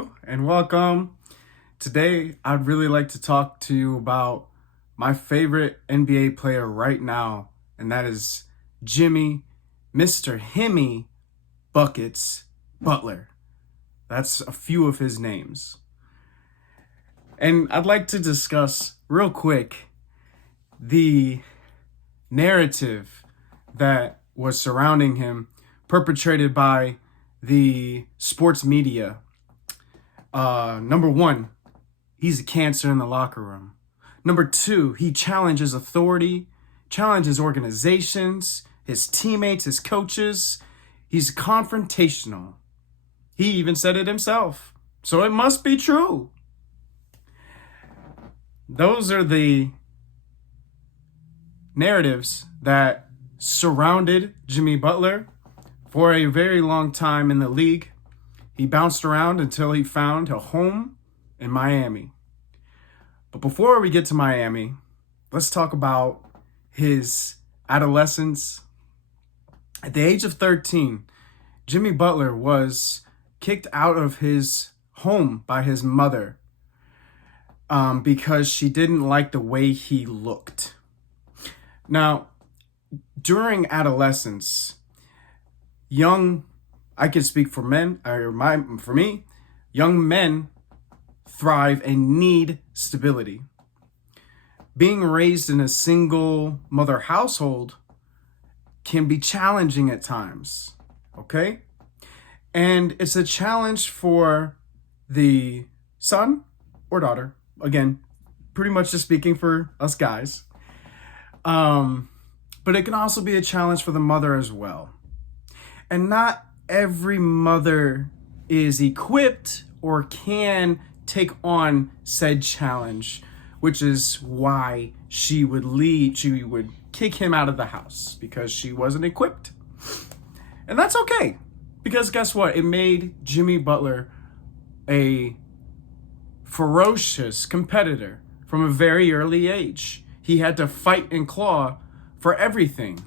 Hello and welcome. Today, I'd really like to talk to you about my favorite NBA player right now, and that is Mr. Himmy Buckets Butler. That's a few of his names. And I'd like to discuss real quick the narrative that was surrounding him, perpetrated by the sports media. Number one, he's a cancer in the locker room. Number two, he challenges authority, challenges organizations, his teammates, his coaches. He's confrontational. He even said it himself. So it must be true. Those are the narratives that surrounded Jimmy Butler for a very long time in the league. He bounced around until he found a home in Miami. But before we get to Miami, let's talk about his adolescence. At the age of 13, Jimmy Butler was kicked out of his home by his mother because she didn't like the way he looked. Now, during adolescence, I can speak for for me, young men thrive and need stability. Being raised in a single mother household can be challenging at times, okay? And it's a challenge for the son or daughter, again, pretty much just speaking for us guys. But it can also be a challenge for the mother as well. And not every mother is equipped or can take on said challenge, which is why she would kick him out of the house because she wasn't equipped. And that's okay, because guess what? It made Jimmy Butler a ferocious competitor from a very early age. He had to fight and claw for everything.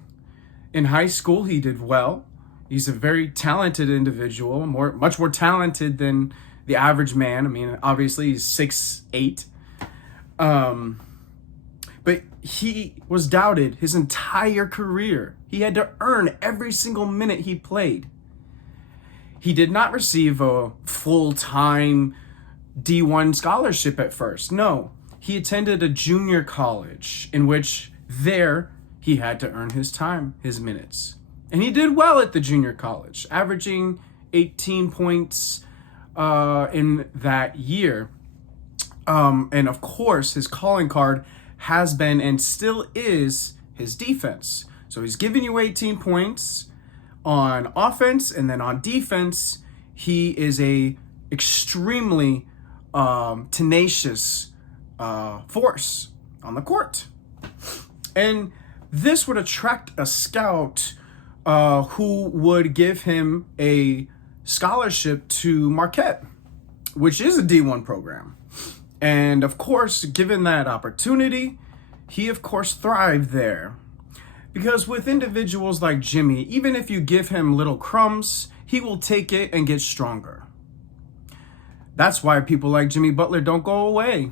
In high school, he did well. He's a very talented individual, much more talented than the average man. I mean, obviously he's 6'8". But he was doubted his entire career. He had to earn every single minute he played. He did not receive a full-time D1 scholarship at first. No, he attended a junior college in which there he had to earn his time, his minutes. And he did well at the junior college, averaging 18 points in that year. And of course, his calling card has been and still is his defense. So he's giving you 18 points on offense, and then on defense, he is a extremely tenacious force on the court. And this would attract a scout who would give him a scholarship to Marquette, which is a D1 program. And of course, given that opportunity, he of course thrived there. Because with individuals like Jimmy, even if you give him little crumbs, he will take it and get stronger. That's why people like Jimmy Butler don't go away.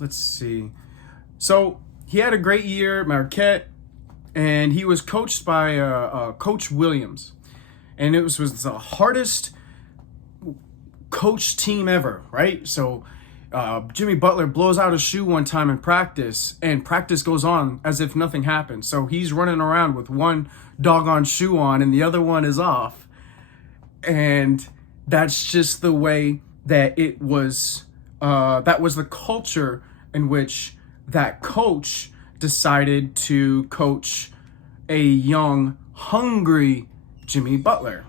Let's see. So he had a great year at Marquette, and he was coached by Coach Williams. And it was the hardest coach team ever, right? So Jimmy Butler blows out a shoe one time in practice, and practice goes on as if nothing happened. So he's running around with one doggone shoe on and the other one is off. And that's just the way that it was. That was the culture in which that coach decided to coach a young, hungry Jimmy Butler.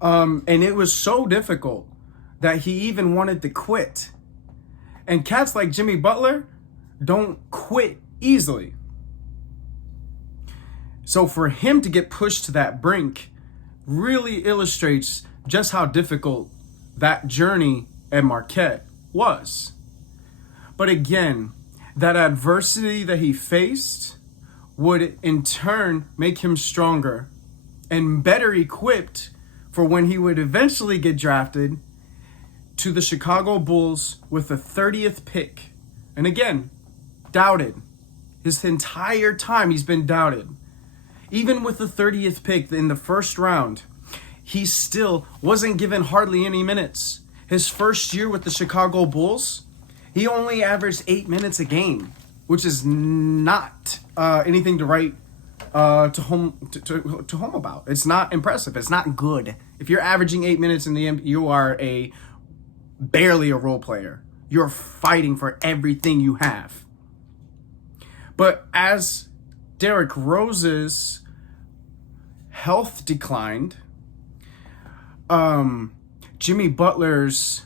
And it was so difficult that he even wanted to quit. And cats like Jimmy Butler don't quit easily. So for him to get pushed to that brink really illustrates just how difficult that journey at Marquette was. But again, that adversity that he faced would in turn make him stronger and better equipped for when he would eventually get drafted to the Chicago Bulls with the 30th pick. And again, doubted. His entire time he's been doubted. Even with the 30th pick in the first round, he still wasn't given hardly any minutes. His first year with the Chicago Bulls, he only averaged 8 minutes a game, which is not anything to write to home about. It's not impressive. It's not good. If you're averaging 8 minutes in the NBA, you are barely a role player. You're fighting for everything you have. But as Derrick Rose's health declined, Jimmy Butler's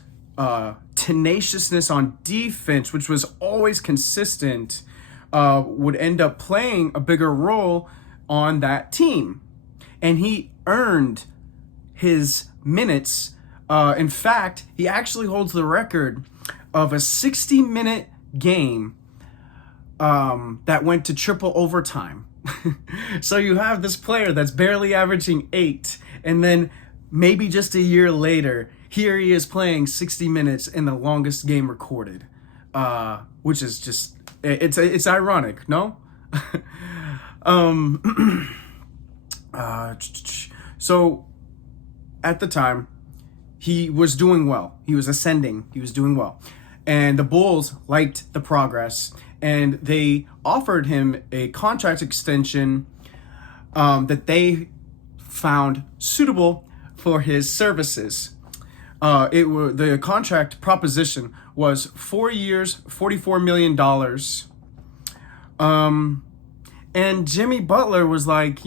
tenaciousness on defense, which was always consistent, would end up playing a bigger role on that team. And he earned his minutes. In fact, he actually holds the record of a 60-minute game that went to triple overtime. So you have this player that's barely averaging 8, and then maybe just a year later, here he is playing 60 minutes in the longest game recorded, which is just, it's ironic, no? So at the time, he was doing well. He was ascending. He was doing well. And the Bulls liked the progress, and they offered him a contract extension that they found suitable for his services. The contract proposition was 4 years, $44 million. And Jimmy Butler was like,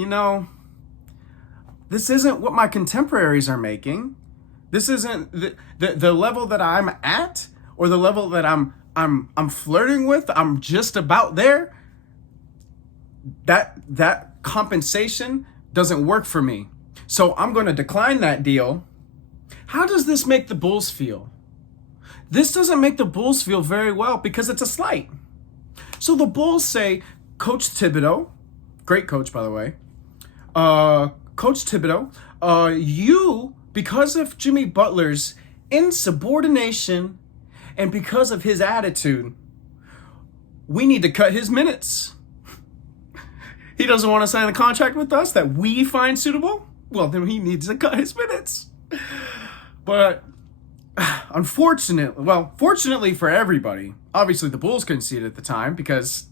this isn't what my contemporaries are making. This isn't the level that I'm at, or the level that I'm flirting with. I'm just about there. That compensation doesn't work for me. So I'm going to decline that deal. How does this make the Bulls feel? This doesn't make the Bulls feel very well, because it's a slight. So the Bulls say, Coach Thibodeau, great coach, by the way, Coach Thibodeau, you, because of Jimmy Butler's insubordination and because of his attitude, we need to cut his minutes. He doesn't want to sign a contract with us that we find suitable? Well, then he needs to cut his minutes. But fortunately for everybody, obviously the Bulls couldn't see it at the time because,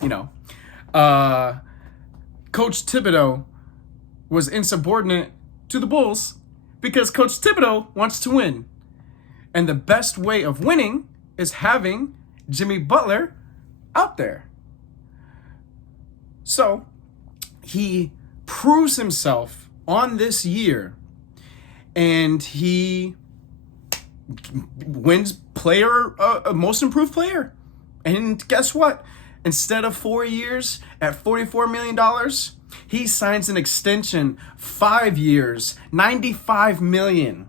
Coach Thibodeau was insubordinate to the Bulls because Coach Thibodeau wants to win. And the best way of winning is having Jimmy Butler out there. So he proves himself on this year, and he wins most improved player. And guess what? Instead of 4 years at $44 million, he signs an extension, 5 years, $95 million.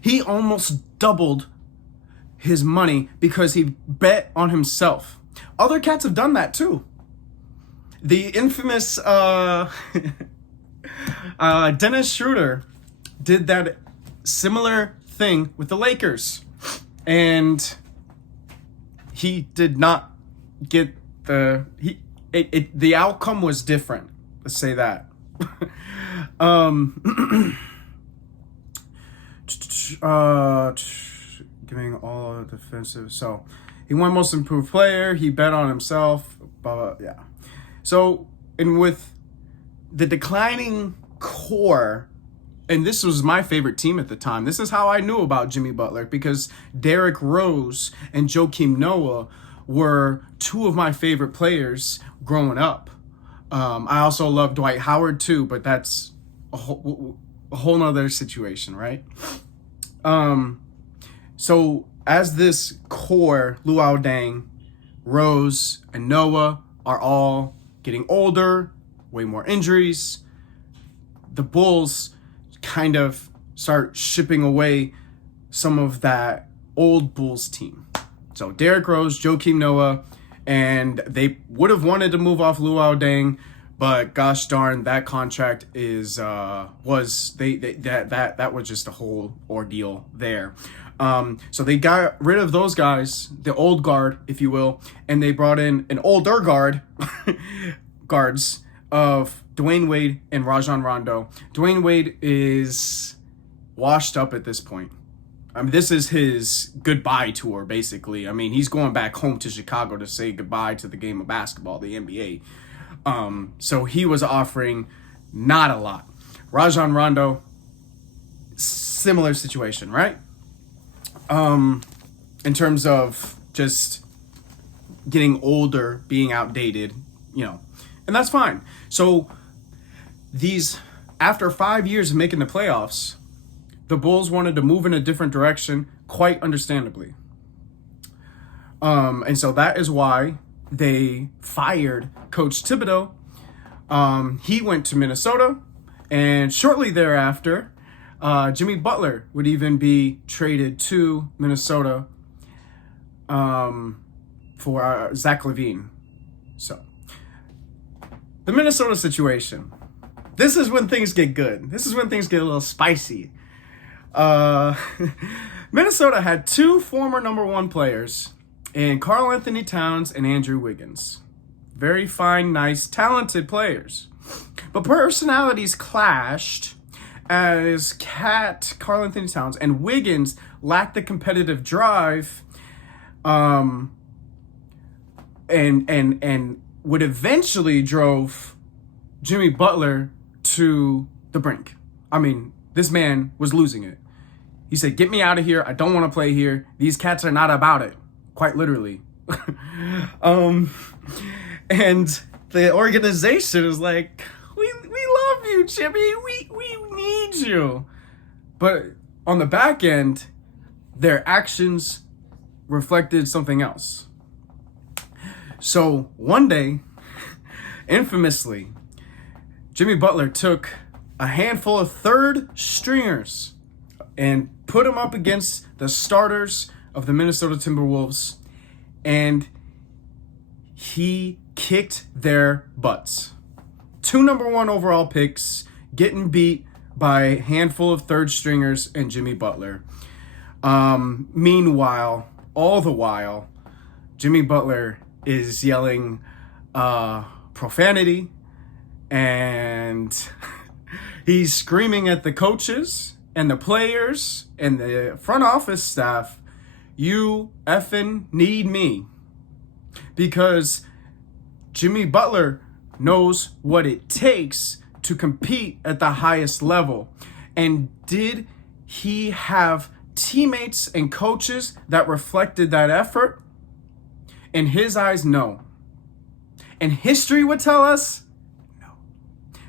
He almost doubled his money because he bet on himself. Other cats have done that too. The infamous Dennis Schroeder did that similar thing with the Lakers, and he did not get the outcome was different. Let's say that. Giving all defensive. So he won most improved player. He bet on himself. Yeah. So, and with the declining core, and this was my favorite team at the time. This is how I knew about Jimmy Butler, because Derrick Rose and Joakim Noah were two of my favorite players growing up. I also love Dwight Howard too, but that's a whole nother situation, right? So as this core, Luol Deng, Rose, and Noah are all getting older, way more injuries, the Bulls kind of start shipping away some of that old Bulls team. So Derrick Rose, Joakim Noah, and they would have wanted to move off Luol Deng, But gosh darn, that contract is was that was just a whole ordeal there. So they got rid of those guys, the old guard, if you will, and they brought in an older guards of Dwayne Wade and Rajon Rondo. Dwayne Wade is washed up at this point. I mean, this is his goodbye tour, basically. I mean, he's going back home to Chicago to say goodbye to the game of basketball, the NBA. So he was offering not a lot. Rajon Rondo, similar situation, right? In terms of just getting older, being outdated, and that's fine. So after 5 years of making the playoffs, the Bulls wanted to move in a different direction, quite understandably. And so that is why they fired Coach Thibodeau. He went to Minnesota, and shortly thereafter, Jimmy Butler would even be traded to Minnesota for Zach LaVine. So, the Minnesota situation. This is when things get good. This is when things get a little spicy. Minnesota had two former number one players in Karl Anthony Towns and Andrew Wiggins. Very fine, nice, talented players. But personalities clashed as Karl Anthony Towns and Wiggins lacked the competitive drive and would eventually drove Jimmy Butler to the brink. I mean, this man was losing it. He said, "Get me out of here. I don't want to play here. These cats are not about it." Quite literally. And the organization is like, we love you, Jimmy. We need you. But on the back end, their actions reflected something else. So one day, infamously, Jimmy Butler took a handful of third stringers and put them up against the starters of the Minnesota Timberwolves, and he kicked their butts. 2 number 1 overall picks getting beat by a handful of third stringers and Jimmy Butler. Meanwhile, all the while, Jimmy Butler is yelling profanity, and he's screaming at the coaches and the players and the front office staff, "You effing need me." Because Jimmy Butler knows what it takes to compete at the highest level. And did he have teammates and coaches that reflected that effort? In his eyes, no. And history would tell us no.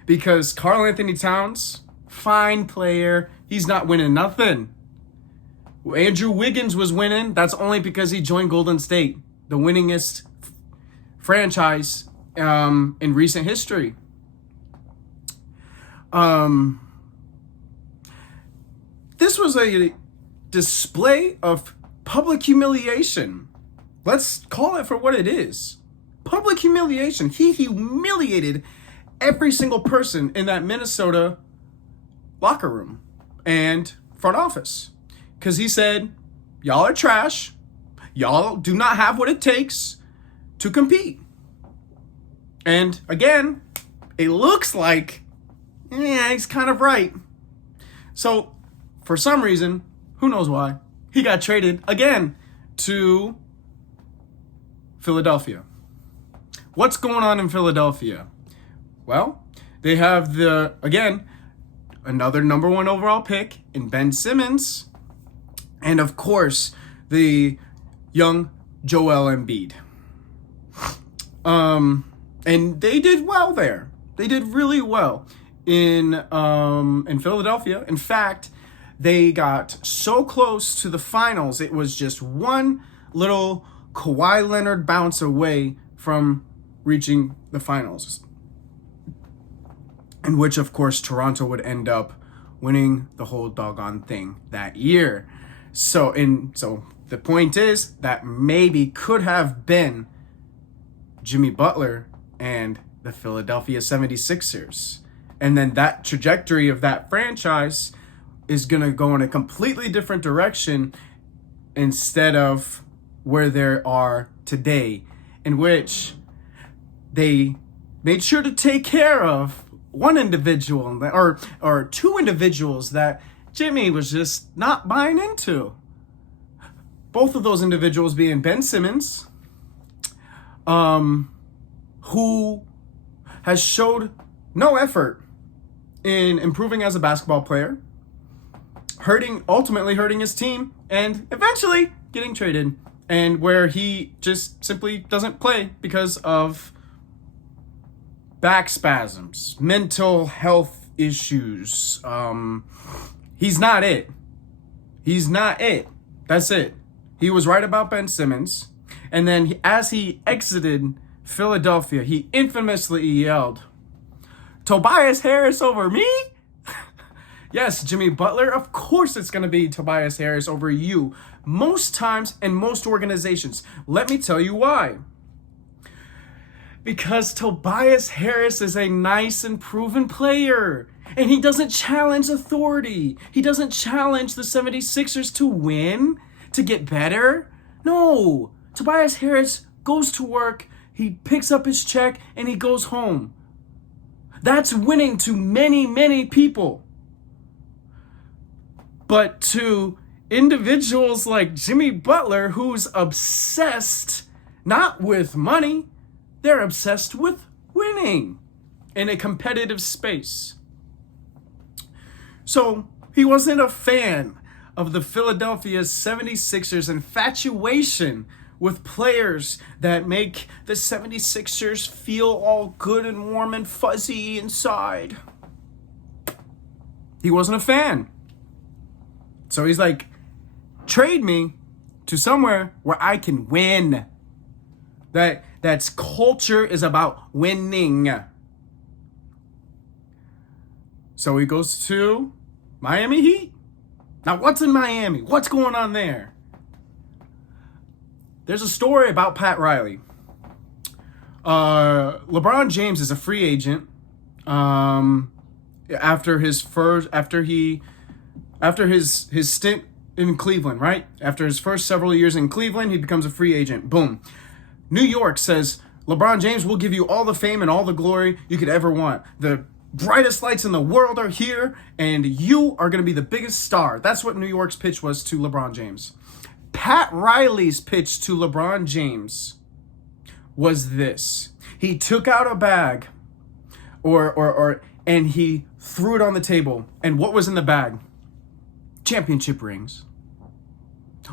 Because Karl Anthony Towns, fine player, he's not winning nothing. Andrew Wiggins was winning. That's only because he joined Golden State, the winningest franchise in recent history. This was a display of public humiliation. Let's call it for what it is. Public humiliation. He humiliated every single person in that Minnesota locker room and front office. Because he said, y'all are trash. Y'all do not have what it takes to compete. And again, it looks like, he's kind of right. So, for some reason, who knows why, he got traded again to Philadelphia. What's going on in Philadelphia? Well, they have another number 1 overall pick in Ben Simmons. And of course, the young Joel Embiid. And they did well there. They did really well in Philadelphia. In fact, they got so close to the finals. It was just one little Kawhi Leonard bounce away from reaching the finals, in which, of course, Toronto would end up winning the whole doggone thing that year. So the point is that maybe could have been Jimmy Butler and the Philadelphia 76ers. And then that trajectory of that franchise is going to go in a completely different direction instead of where they are today, in which they made sure to take care of one individual or two individuals that Jimmy was just not buying into. Both of those individuals being Ben Simmons, who has showed no effort in improving as a basketball player, ultimately hurting his team, and eventually getting traded, and where he just simply doesn't play because of back spasms, mental health issues. He's not it. He's not it. That's it. He was right about Ben Simmons. And then as he exited Philadelphia, he infamously yelled, "Tobias Harris over me?" Yes, Jimmy Butler, of course it's going to be Tobias Harris over you. Most times in most organizations. Let me tell you why. Because Tobias Harris is a nice and proven player. And he doesn't challenge authority. He doesn't challenge the 76ers to win, to get better. No. Tobias Harris goes to work, he picks up his check, and he goes home. That's winning to many, many people. But to individuals like Jimmy Butler, who's obsessed not with money, they're obsessed with winning in a competitive space. So he wasn't a fan of the Philadelphia 76ers infatuation with players that make the 76ers feel all good and warm and fuzzy inside. He wasn't a fan. So he's like, trade me to somewhere where I can win. That's culture is about winning. So he goes to Miami Heat. Now, what's in Miami? What's going on there? There's a story about Pat Riley. LeBron James is a free agent. After his stint in Cleveland, right? After his first several years in Cleveland, he becomes a free agent. Boom. New York says, LeBron James will give you all the fame and all the glory you could ever want. The brightest lights in the world are here, and you are going to be the biggest star. That's what New York's pitch was to LeBron James. Pat Riley's pitch to LeBron James was this. He took out a bag and he threw it on the table. And what was in the bag? Championship rings.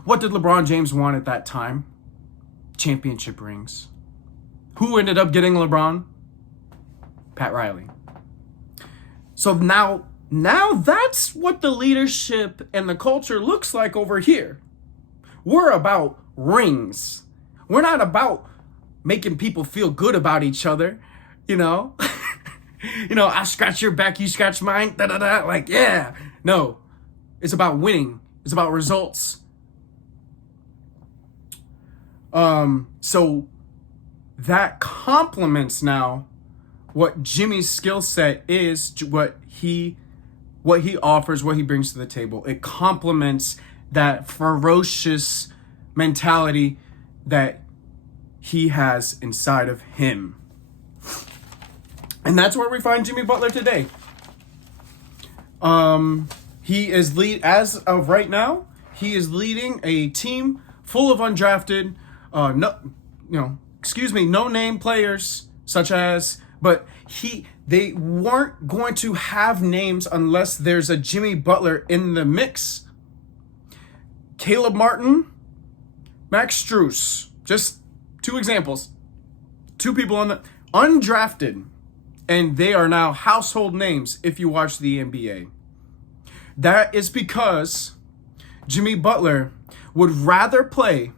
What did LeBron James want at that time? Championship rings. Who ended up getting LeBron? Pat Riley. So now that's what the leadership and the culture looks like over here. We're about rings. We're not about making people feel good about each other, you know? I scratch your back, you scratch mine, da-da-da, like, yeah. No, it's about winning. It's about results. So that complements now what Jimmy's skill set is, what he offers, what he brings to the table. It complements that ferocious mentality that he has inside of him. And that's where we find Jimmy Butler today. He is as of right now, he is leading a team full of undrafted, no name players they weren't going to have names unless there's a Jimmy Butler in the mix. Caleb Martin, Max Strus, just two examples. Two people on the undrafted, and they are now household names if you watch the NBA. That is because Jimmy Butler would rather play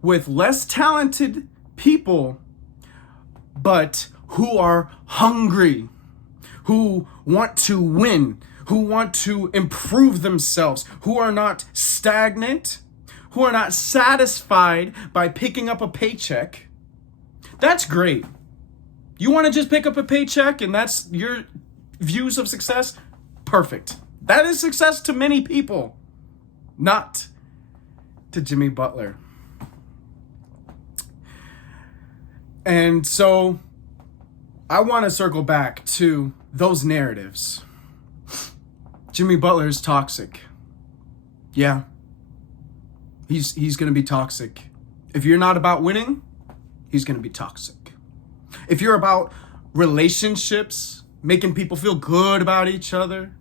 with less talented people, but who are hungry, who want to win, who want to improve themselves, who are not stagnant, who are not satisfied by picking up a paycheck. That's great. You want to just pick up a paycheck and that's your views of success? Perfect. That is success to many people, not to Jimmy Butler. And so I want to circle back to those narratives. Jimmy Butler is toxic. Yeah. He's going to be toxic. If you're not about winning, he's going to be toxic. If you're about relationships, making people feel good about each other,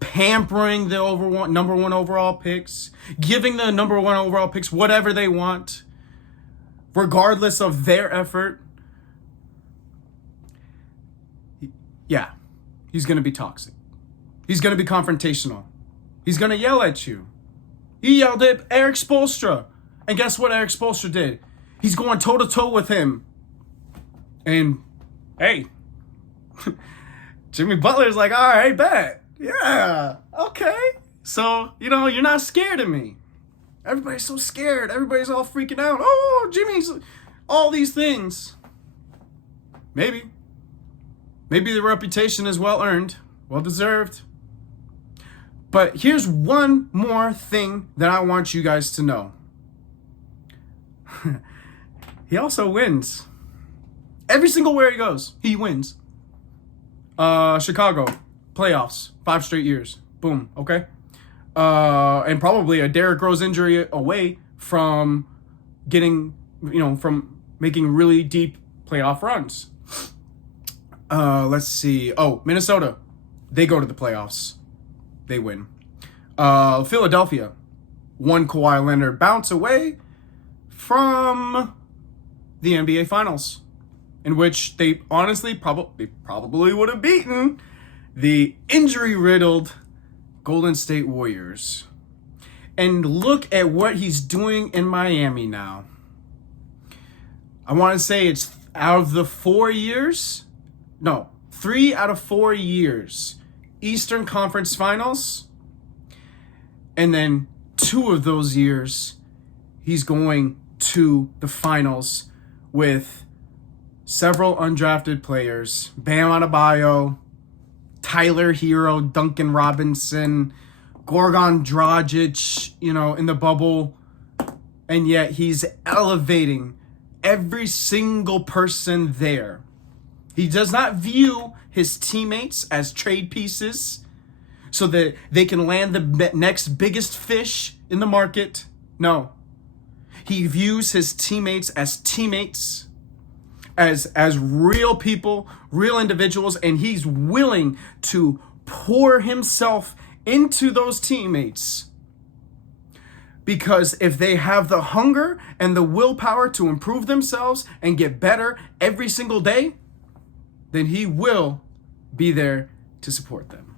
pampering the number one overall picks, giving the number one overall picks whatever they want, regardless of their effort, yeah, he's going to be toxic. He's going to be confrontational. He's going to yell at you. He yelled at Eric Spoelstra. And guess what Eric Spoelstra did? He's going toe-to-toe with him. And, hey, Jimmy Butler's like, all right, bet. Yeah, okay. So, you're not scared of me. Everybody's so scared. Everybody's all freaking out. Oh, Jimmy's all these things. Maybe the reputation is well-earned, well-deserved. But here's one more thing that I want you guys to know. He also wins. Every single where he goes, he wins. Chicago, playoffs, 5 straight years. Boom, okay? And probably a Derrick Rose injury away from getting, from making really deep playoff runs. Let's see. Oh, Minnesota. They go to the playoffs. They win. Philadelphia. One Kawhi Leonard bounce away from the NBA Finals, in which they honestly probably would have beaten the injury-riddled Golden State Warriors. And look at what he's doing in Miami now. I want to say it's out of the 3 out of 4 years, Eastern Conference Finals. And then 2 of those years, he's going to the finals with several undrafted players. Bam Adebayo, Tyler Hero, Duncan Robinson, Goran Dragic, in the bubble. And yet he's elevating every single person there. He does not view his teammates as trade pieces so that they can land the next biggest fish in the market. No. He views his teammates, as real people, real individuals, and he's willing to pour himself into those teammates. Because if they have the hunger and the willpower to improve themselves and get better every single day, then he will be there to support them.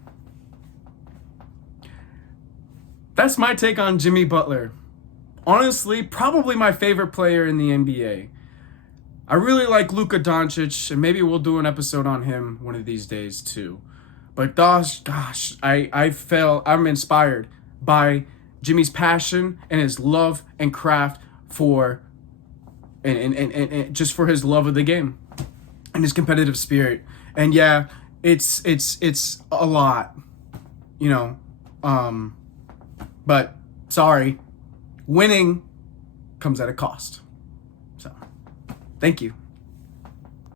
That's my take on Jimmy Butler. Honestly, probably my favorite player in the NBA. I really like Luka Doncic, and maybe we'll do an episode on him one of these days too. But I'm inspired by Jimmy's passion and his love and craft for, and just for his love of the game and his competitive spirit. And yeah, it's a lot, but sorry, winning comes at a cost. So, thank you.